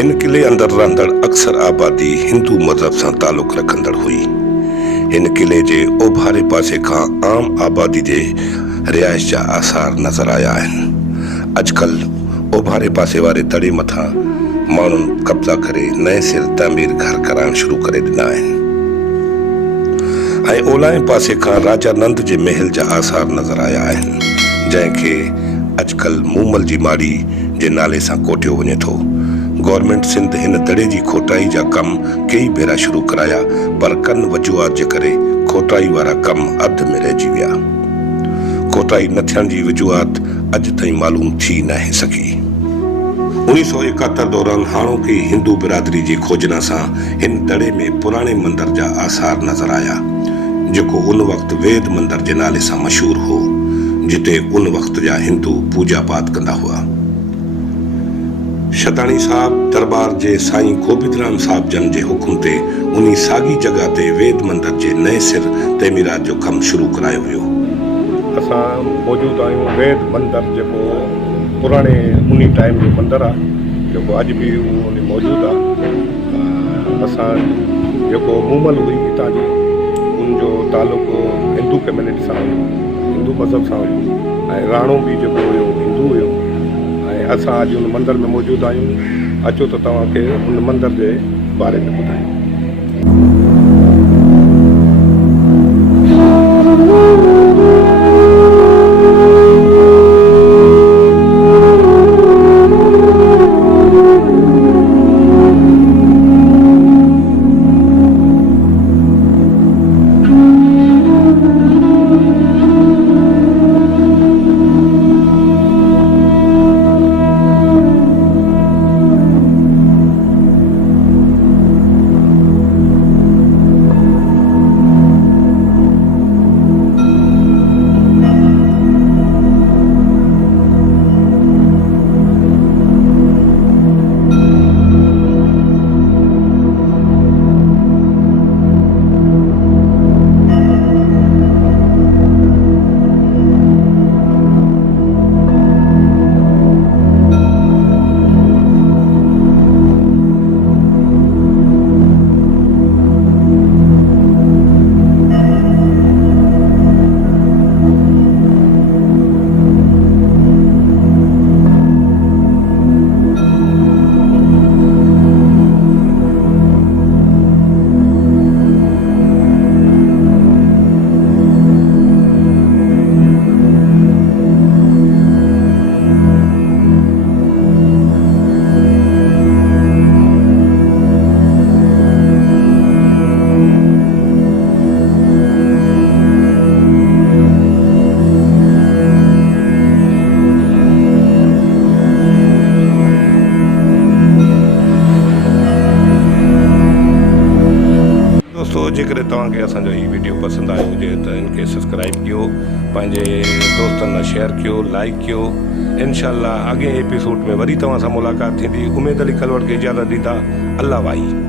इन किले अंदर रहंदड़ अक्सर आबादी हिंदू मज़हब से ताल्लुक़ रखंदड़ हुई। इन किले के ओभारे पासे का आम आबादी के रिहाइश जा आसार नज़र आया आहिनि। अॼुकल्ह ओभारे पासे वारे दड़े मथा माण्हुनि कब्ज़ा करे नए सिर तामीर घर कराइण शुरू करे ॾिना आहिनि ऐं ओलाए पासे का राजा नंद जे महल जा आसार नज़र आया आहिनि, जंहिंखे अॼुकल्ह मूमल जी माड़ी जे नाले सां कोटियो वञे थो। गवर्नमेंट सिंध हिन दड़े जी खोटाई जा कम कई भेरा शुरू कराया, पर कन वजूहात जे करे खोटाई वारा कम अध में रहिजी विया। खोटाई न थियण जी वजूहात अॼु ताईं मालूम थी न सकी। 1971 दौरान हाणोकी हिंदू बिरादरी जी खोजना सां हिन दड़े में पुराणे मंदिर जा आसार नज़र आया, जेको उन वक्त वेद मंदिर जे नाले सां मशहूर हो, जिते उन वक्त जा हिंदू पूजा पाठ कंदा हुआ। शताणी साहब दरबार जे साईं गोबिंदराम साहब जन जे हुकुम ते उन साॻी जगह ते वेद मंदिर जे नए सिर तमीरात जो कम शुरू करायो वियो। असां मौजूद आहियूं वेद मंदिर, जेको पुराणे उन टाइम जो मंदिर आहे, जेको अॼु बि उन मौजूद आहे। असां जेको मूमल हुई हितां जी, उनजो तालुक़ु हिंदू कम्यूनिटी सां हुयो, हिंदू मज़हब सां हुयो, ऐं राणो बि जेको हुयो हिंदू हुयो। ऐं असां अॼु उन मंदिर में मौजूद आहियूं। अचो त तव्हांखे उन मंदिर जे बारे में ॿुधायूं। जेकर तव्हांखे असांजो ही वीडियो पसंदि आयो हुजे त इनखे सब्सक्राइब कयो, पंहिंजे दोस्तनि सां शेयर कयो, लाइक कयो। इंशाअल्लाह अॻे एपिसोड में वरी तव्हां सां मुलाक़ात थींदी। उमेद अली खलवड़ खे इजाज़त ॾींदा। अल्लाह वाही।